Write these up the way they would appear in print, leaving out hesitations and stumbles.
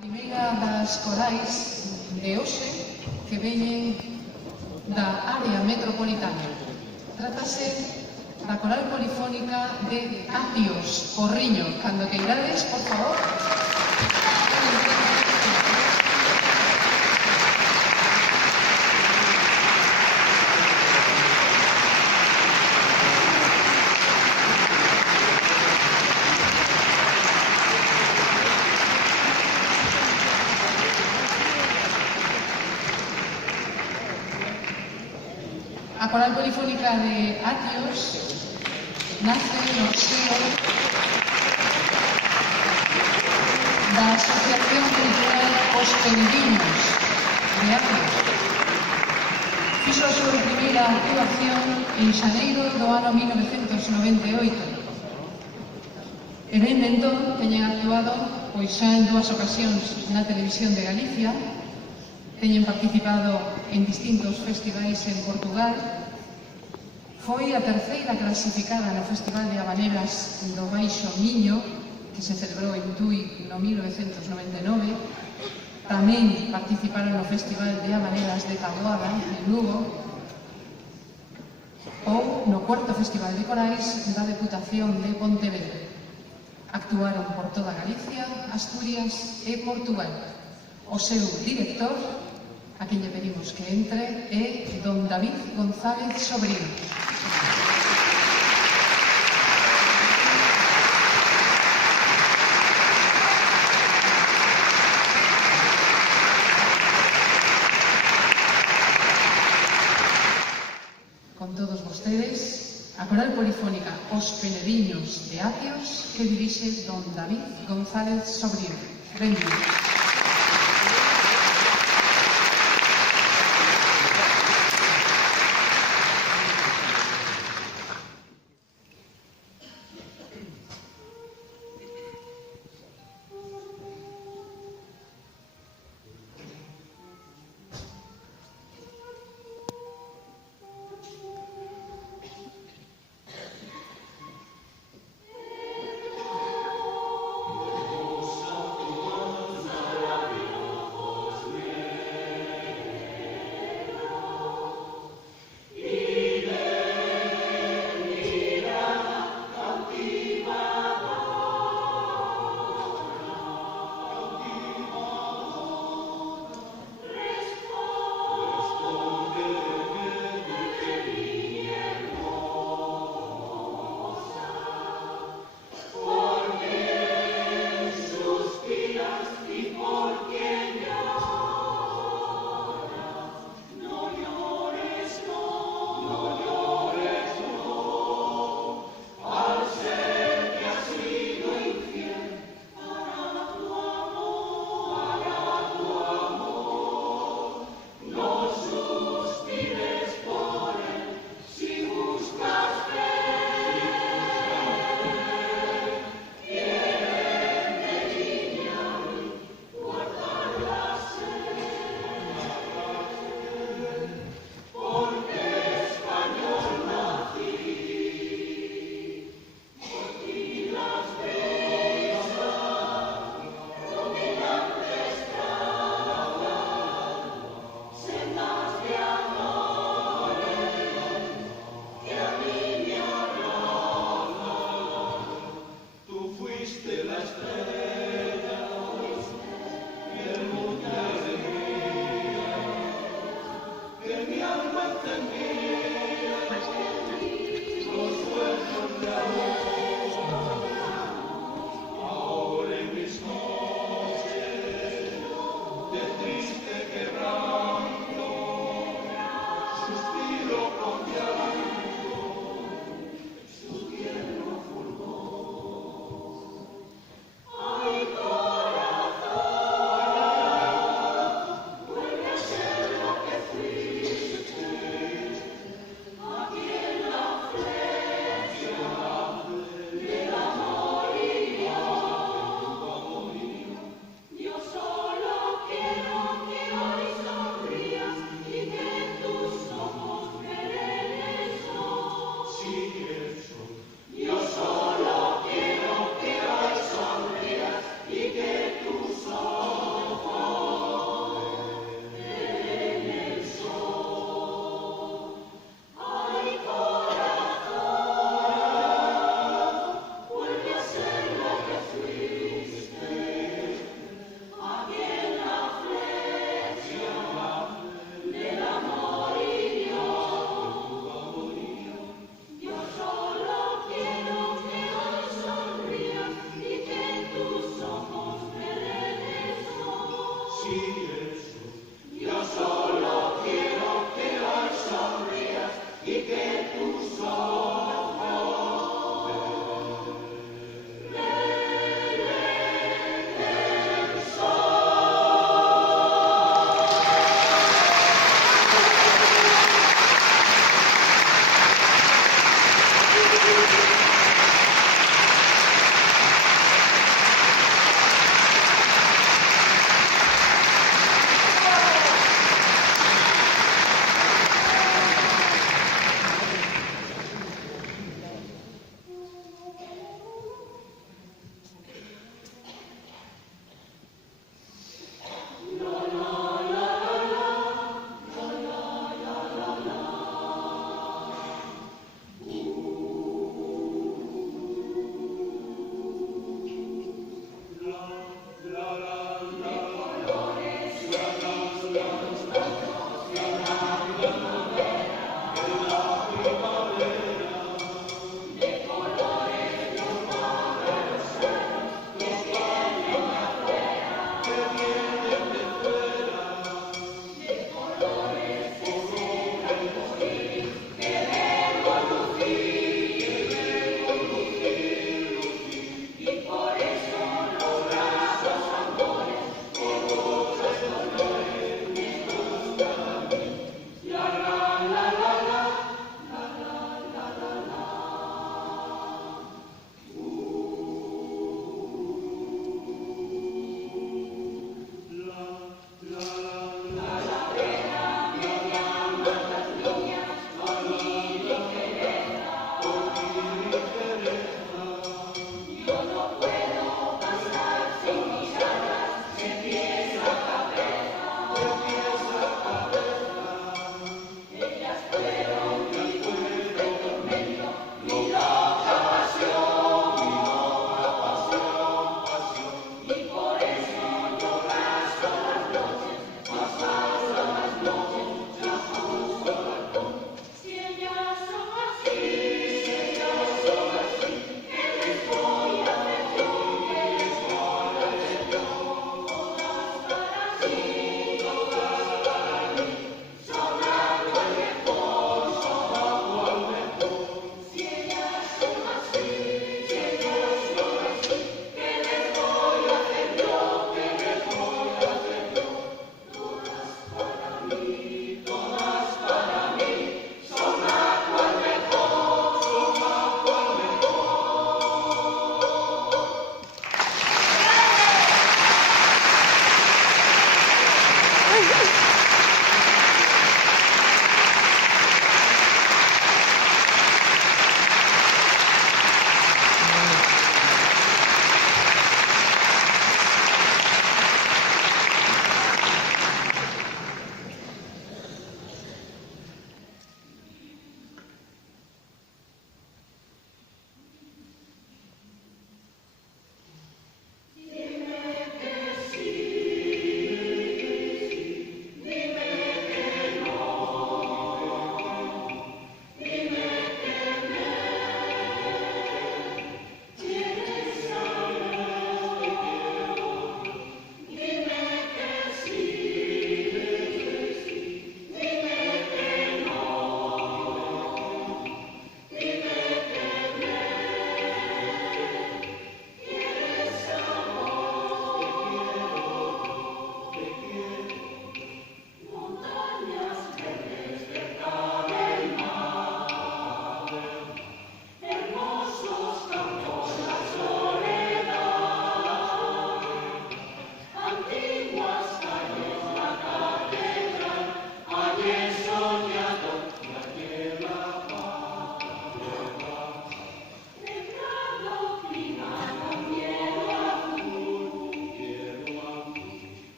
Primeira das corais de hoxe que veñen da área metropolitana. Trátase da coral polifónica de Atios, Porriño. Cando queirades, por favor. A coral polifónica de Atios nace no seo da Asociación Cultural Os Peregrinos de Atios. Fixo a súa primeira actuación en xaneiro do ano 1998. E dende entón teñen actuado pois xa en 2 ocasións na Televisión de Galicia. Teñen participado en distintos festivais en Portugal. Foi a terceira clasificada no Festival de Habaneras do Baixo Miño, que se celebrou en Tui no 1999. Tamén participaron no Festival de Habaneras de Taboada, en Lugo, ou no 4º Festival de Corais da Deputación de Pontevedra. Actuaron por toda Galicia, Asturias e Portugal. O seu director, a quen lle pedimos que entre, é don David González Sobrino. Con todos vostedes, a coral polifónica Os Penediños de Atios, que dirixe don David González Sobrino. Benvidos.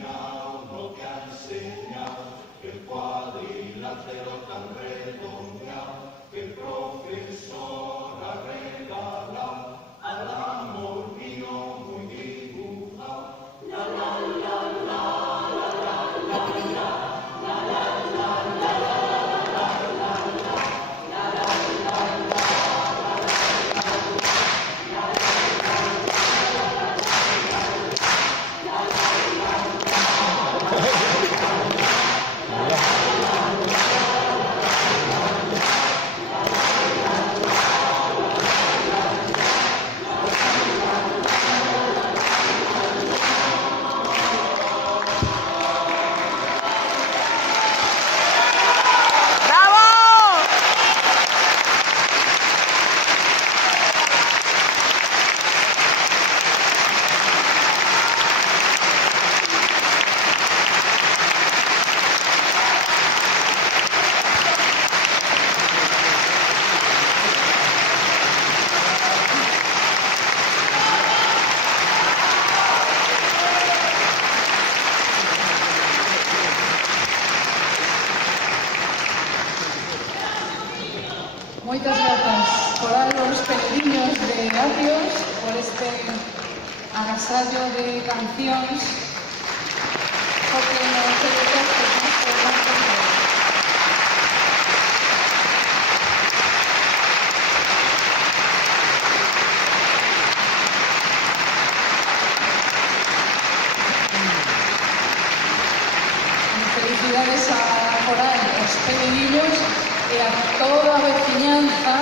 enseñado lo que ha enseñado, el cuadrilátero tan redondeado, que el profesor ha regalado al amor mío muy dibujado. La la la la la la la la la la la Moitas grazas por los peregrinos de Apios por este agasallo de cancións porque nos celebraste nuestro gran control. Felicidades a Coral, os peregrinos e a toda a veciñanza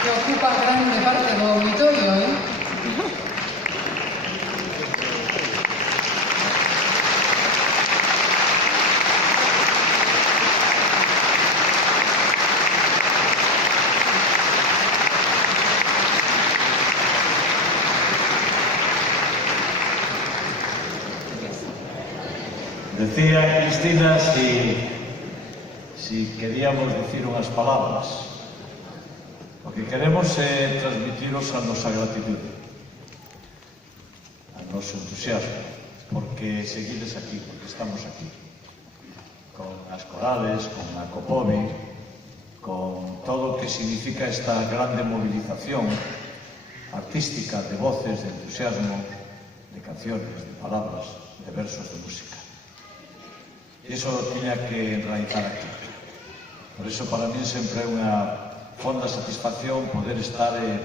que ocupa grande parte do auditorio, Decía Cristina si queríamos dicir unhas palabras. O que queremos é transmitiros a nosa gratitude, a noso entusiasmo, porque seguides aquí, porque estamos aquí, con as corales, con a Copobi, con todo o que significa esta grande movilización artística de voces, de entusiasmo, de canciones, de palabras, de versos, de música. E iso tiña que enraizar aquí. Por iso para mí sempre é unha fonda satisfacción poder estar e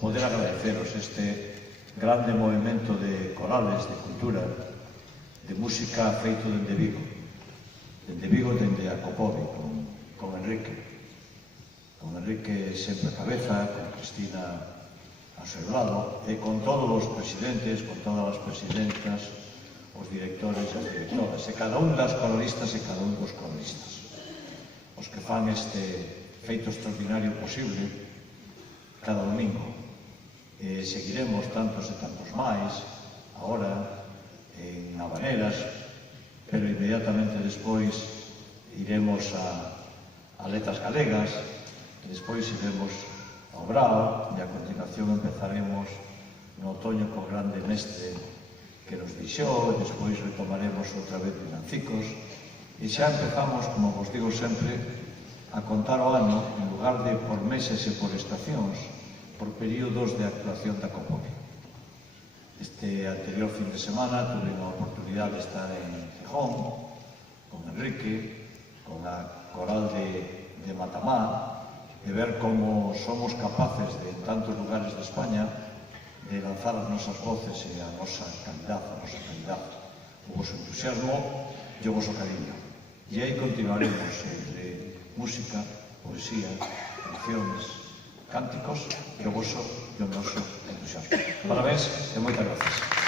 poder agradeceros este grande movimento de corales, de cultura, de música feito dende Vigo. Dende Vigo, dende a Copobi, con Enrique. Con Enrique sempre a cabeza, con Cristina ao seu lado, e con todos os presidentes, con todas as presidentas, os directores e as directoras, e cada un das coralistas e cada un dos coralistas. Os que fan este feito extraordinario posible cada domingo. Seguiremos tantos e tantos máis, agora, en Habaneras, pero inmediatamente despois iremos a Letras Galegas, despois iremos ao Brao, e a continuación empezaremos no outoño co grande mestre que nos deixou, e despois retomaremos outra vez Villancicos, e xa empezamos, como vos digo sempre, a contar o ano, en lugar de por meses e por estacións, por períodos de actuación da Copobi. Este anterior fin de semana tuve a oportunidade de estar en Gijón, con Enrique, con a coral de Matamá, e ver como somos capaces de, en tantos lugares de España, de lanzar as nosas voces e a nosa calidad, o vosso entusiasmo e o vosso cariño. E aí continuaremos entre música, poesía, cancións, cánticos e o vosso e o noso entusiasmo. Parabéns e moitas gracias.